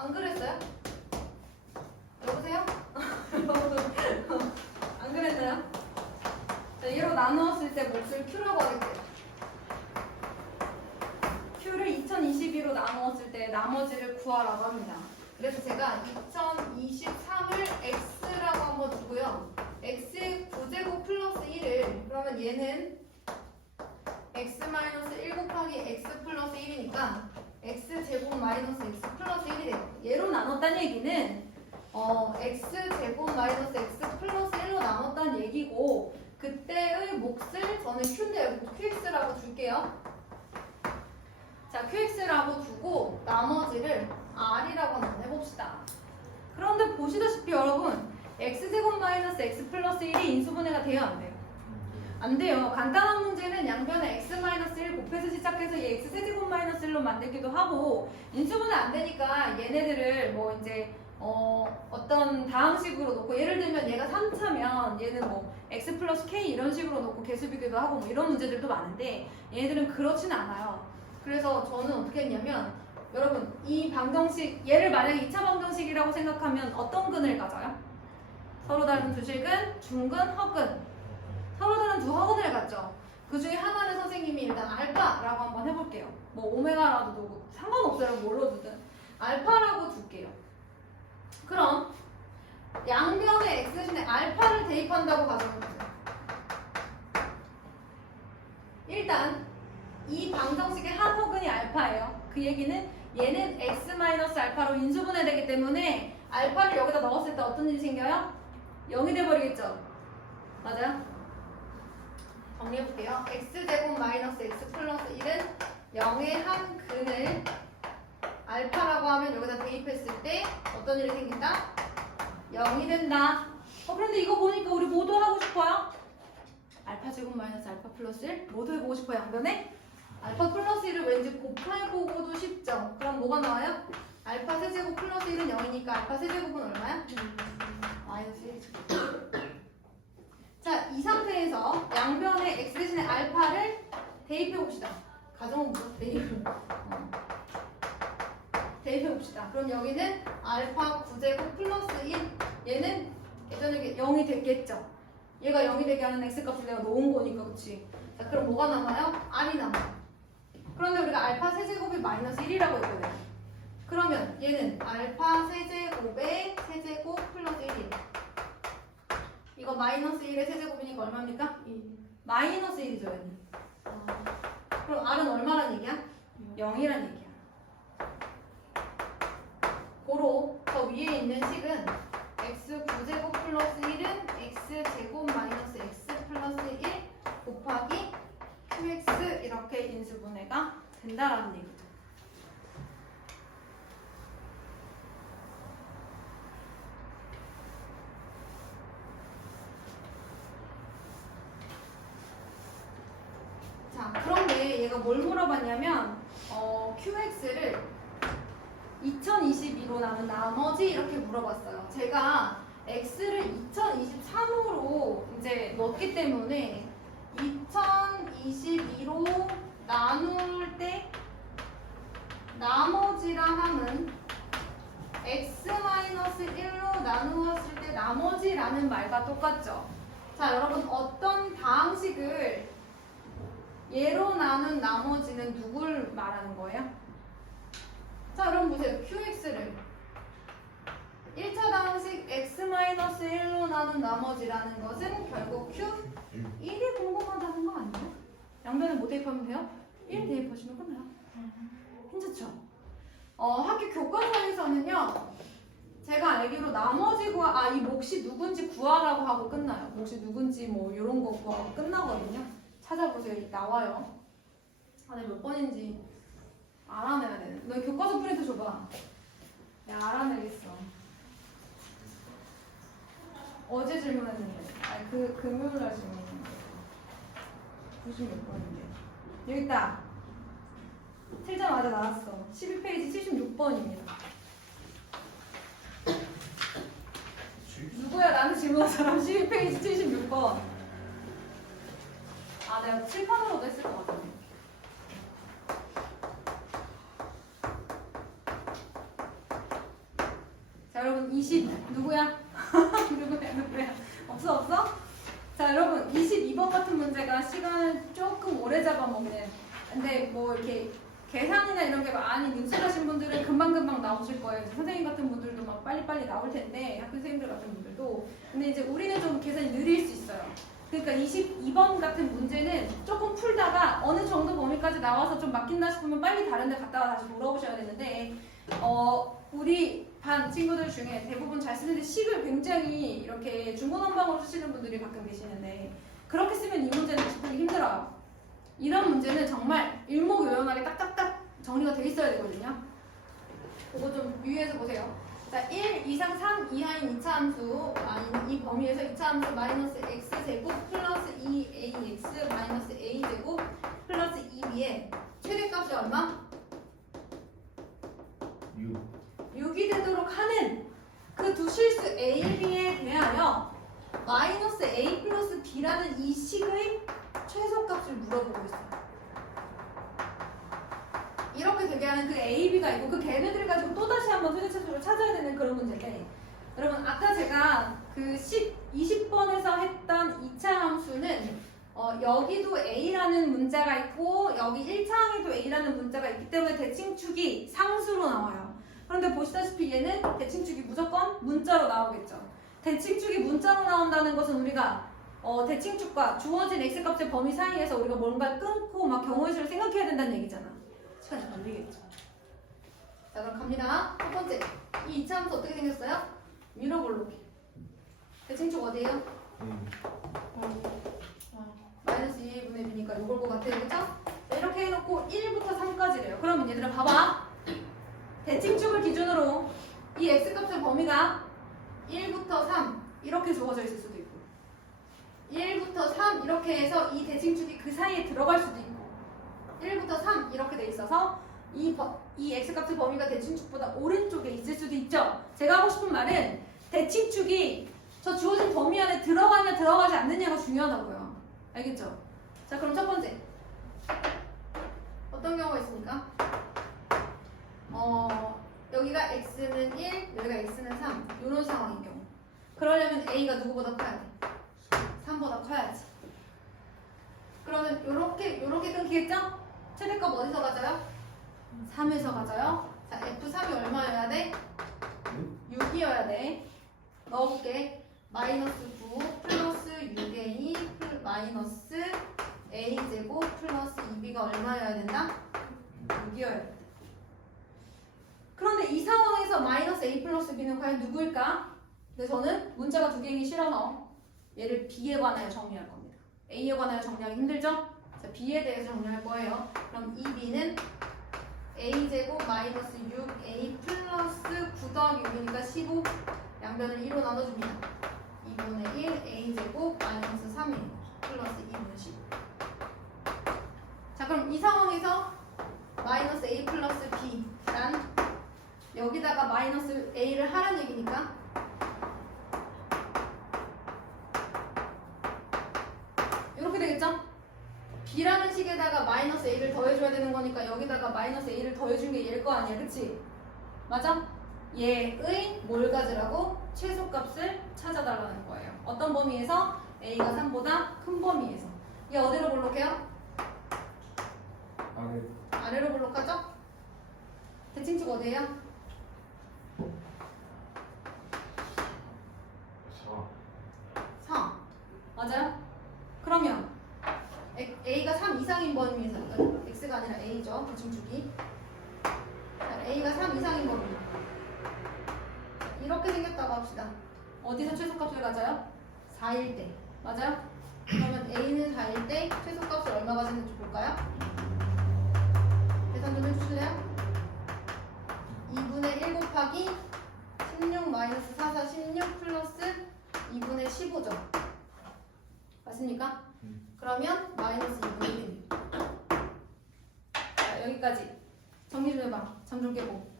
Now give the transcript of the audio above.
안 그랬어요? 여보세요? 안 그랬나요? 자, 얘로 나누었을 때 몫을 Q라고 하겠대요. Q를 2022로 나누었을 때 나머지를 구하라고 합니다. 그래서 제가 2023을 X라고 한번 두고요. X의 9제곱 플러스 1을 그러면 얘는 X-1 곱하기 X 플러스 1이니까 X제곱 마이너스 X 플러스 1이 돼요. 얘로 나눴다는 얘기는 X제곱 마이너스 X 플러스 1로 나눴다는 얘기고 그때의 몫을 저는 Q인데 QX라고 줄게요. 자, QX라고 두고 나머지를 R이라고 한번 해봅시다. 그런데 보시다시피 여러분 X제곱 마이너스 X 플러스 1이 인수분해가 돼요? 안 돼요? 안 돼요. 간단한 문제는 양변에 X-1 곱해서 시작해서 얘 X 세제곱 마이너스 1로 만들기도 하고 인수분해 안 되니까 얘네들을 뭐 이제 어떤 다항식으로 놓고 예를 들면 얘가 3차면 얘는 뭐 X 플러스 K 이런 식으로 놓고 개수비교도 하고 뭐 이런 문제들도 많은데 얘네들은 그렇진 않아요. 그래서 저는 어떻게 했냐면 여러분 이 방정식 얘를 만약에 2차 방정식이라고 생각하면 어떤 근을 가져요? 서로 다른 두 식은 중근, 허근. 서로 다른 두 허근을 갖죠. 그 중에 하나는 선생님이 일단 알파라고 한번 해볼게요. 뭐 오메가라도 두고 상관없어요. 뭘로 두든 알파라고 둘게요. 그럼 양변에 x 대신에 알파를 대입한다고 가정해보세요. 일단 이 방정식의 한 허근이 알파예요. 그 얘기는 얘는 x-알파로 인수분해되기 때문에 알파를 여기다 넣었을 때 어떤 일이 생겨요? 0이 돼버리겠죠? 맞아요? 정리해볼게요. x제곱 마이너스 x 플러스 1은 0의 한 근을 알파라고 하면 여기다 대입했을 때 어떤 일이 생긴다? 0이 된다. 그런데 이거 보니까 우리 모두 하고 싶어요? 알파 제곱 마이너스 알파 플러스 1 모두 해보고 싶어요. 양변에? 알파 플러스 1을 왠지 곱해보고도 쉽죠? 그럼 뭐가 나와요? 알파 세제곱 플러스 1은 0이니까 알파 세제곱은 얼마야? 마이너스 1이죠. 자, 이 상태에서 양변에 x 대신에 알파를 대입해봅시다. 가정은 뭐죠? 대입해봅시다. 그럼 여기는 알파 9제곱 플러스 1 얘는 예전에 0이 됐겠죠? 얘가 0이 되게 하는 x값을 내가 놓은 거니까 그치? 자, 그럼 뭐가 남아요? r이 남아요. 그런데 우리가 알파 세제곱이 마이너스 1이라고 했거든요. 그러면 얘는 알파 세제곱의 세제곱 플러스 1이에요. 이거 마이너스 1의 세제곱이니까 얼마입니까? 1. 마이너스 1이죠, 얘는. 그럼 r은 얼마란 얘기야? 0이란 얘기야. 고로 저 위에 있는 식은 x 9제곱 플러스 1은 x제곱 마이너스 x 플러스 1 곱하기 qx 이렇게 인수분해가 된다라는 얘기죠. 자, 그런데 얘가 뭘 물어봤냐면 qx를 2022로 남은 나머지 이렇게 물어봤어요. 제가 x를 2023으로 이제 넣었기 때문에 2022로 나눌 때 나머지라 함은 x-1로 나누었을 때 나머지라는 말과 똑같죠. 자, 여러분 어떤 다항식을 얘로 나눈 나머지는 누굴 말하는 거예요? 자, 그럼 보세요. qx를 1차 다항식 x-1로 나눈 나머지라는 것은 결국 q1이 궁금하다는 거 아니에요? 양변에 뭐 대입하면 돼요? 1 대입하시면 끝나요. 괜찮죠? 학교 교과서에서는요. 제가 알기로 나머지 이 몫이 누군지 구하라고 하고 끝나요. 몫이 누군지 뭐 이런 거 구하고 끝나거든요. 찾아보세요. 나와요. 내가 몇 번인지 알아내야 돼. 너 교과서 프린트 줘봐. 내가 알아내겠어. 어제 질문했는데. 금요일날 질문했는데. 90몇 번인데. 여기 있다. 틀자마자 나왔어. 12페이지 76번입니다. 누구야? 나한테 질문한 사람 12페이지 76번. 내가 칠판으로도 했을 것 같은데. 자 여러분 20 누구야? 누구야? 없어? 자 여러분 22번 같은 문제가 시간을 조금 오래 잡아먹는, 근데 뭐 이렇게 계산이나 이런 게 많이 능숙하신 분들은 금방금방 나오실 거예요. 선생님 같은 분들도 막 빨리빨리 나올 텐데, 학교 선생님들 같은 분들도. 근데 이제 우리는 좀 계산이 느릴 수 있어요. 그러니까 22번 같은 문제는 조금 풀다가 어느 정도 범위까지 나와서 좀 막힌다 싶으면 빨리 다른 데 갔다가 다시 돌아오셔야 되는데, 우리 반 친구들 중에 대부분 잘 쓰는데 식을 굉장히 이렇게 중구난방으로 쓰시는 분들이 가끔 계시는데, 그렇게 쓰면 이 문제는 짚기 힘들어요. 이런 문제는 정말 일목요연하게 딱딱딱 정리가 돼 있어야 되거든요. 그거 좀 유의해서 보세요. 자, 1 이상 3 이하인 2차 함수, 이 범위에서 2차 함수 마이너스 x제곱 플러스 2ax 마이너스 a제곱 플러스 2b의 최대값이 얼마? 6이 되도록 하는 그 두 실수 a, b에 대하여 마이너스 a 플러스 b라는 이 식의 최소값을 물어보고 있어요. 이렇게 되게 하는 그 a, b가 있고 그 걔네들을 가지고 또다시 한번 최대차수를 찾아야 되는 그런 문제인데, 여러분 아까 제가 그 20번에서 했던 2차 함수는 여기도 a라는 문자가 있고 여기 1차 항에도 a라는 문자가 있기 때문에 대칭축이 상수로 나와요. 그런데 보시다시피 얘는 대칭축이 무조건 문자로 나오겠죠. 대칭축이 문자로 나온다는 것은 우리가 대칭축과 주어진 x값의 범위 사이에서 우리가 뭔가 끊고 막 경우의 수를 생각해야 된다는 얘기잖아. 시간이 걸리겠죠. 자 그럼 갑니다. 첫 번째, 이 2차 함수 어떻게 생겼어요? 미러볼록이. 대칭축 어디예요? 마이너스 2분의 b니까 이걸 것 같아요. 그쵸? 자, 이렇게 해놓고 1부터 3까지래요. 그러면 얘들아 봐봐. 대칭축을 기준으로 이 x값의 범위가 1부터 3 이렇게 주어져 있을 수도 있고 1부터 3 이렇게 해서 이 대칭축이 그 사이에 들어갈 수도 있고 1부터 3 이렇게 돼 있어서 이 x값의 범위가 대칭축보다 오른쪽에 있을 수도 있죠. 제가 하고 싶은 말은 대칭축이 저 주어진 범위 안에 들어가냐 들어가지 않느냐가 중요하다고요. 알겠죠? 자 그럼 첫 번째 어떤 경우가 있습니까? 여기가 x는 1, 여기가 x는 3 이런 상황인 경우, 그러려면 a가 누구보다 커야 돼? 3보다 커야지. 그러면 요렇게 끊기겠죠? 최대값 어디서 가져요? 3에서 가져요. 자 f3이 얼마여야 돼? 6이어야 돼. 넣어볼게. 마이너스 9 플러스 6a 마이너스 a제곱 플러스 2b가 얼마여야 된다? 6이어야 돼. 그런데 이 상황에서 마이너스 a 플러스 b는 과연 누구일까? 근데 저는 문자가 두 개이기 싫어서 얘를 b에 관하여 정리할 겁니다. a에 관하여 정리하기 힘들죠? 자, b에 대해서 정리할 거예요. 그럼 이 b는 a제곱 마이너스 6a 플러스 9 더하기 6이니까 15 양변을 2로 나눠줍니다. 2분의 1 a제곱 마이너스 3이 플러스 2분의 15. 자 그럼 이 상황에서 마이너스 a 플러스 b란 여기다가 마이너스 a를 하라는 얘기니까 이렇게 되겠죠? b라는 식에다가 마이너스 a를 더해줘야 되는 거니까 여기다가 마이너스 a를 더해준 게 얘일 거 아니야, 그치? 맞아? 얘의 뭘 가지라고? 최소값을 찾아달라는 거예요. 어떤 범위에서? a가 3보다 큰 범위에서. 얘 어디로 볼록해요? 아래로 볼록하죠? 대칭축 어디예요? 4. 맞아요? 그러면 a가 3 이상인 범위에서 x가 아니라 a죠. 대칭축이. a가 3 이상인 범위. 이렇게 생겼다고 합시다. 어디서 최소값을 가져요? 4일 때. 맞아요? 그러면 a는 4일 때 최소값을 얼마 가지는지 볼까요? 계산 좀 해주실래요? 2분의 1 곱하기 16 마이너스 4, 4, 16 플러스 2분의 15죠. 맞습니까? 그러면 마이너스 2분의 1. 자, 여기까지 정리 좀 해봐. 잠 좀 깨고.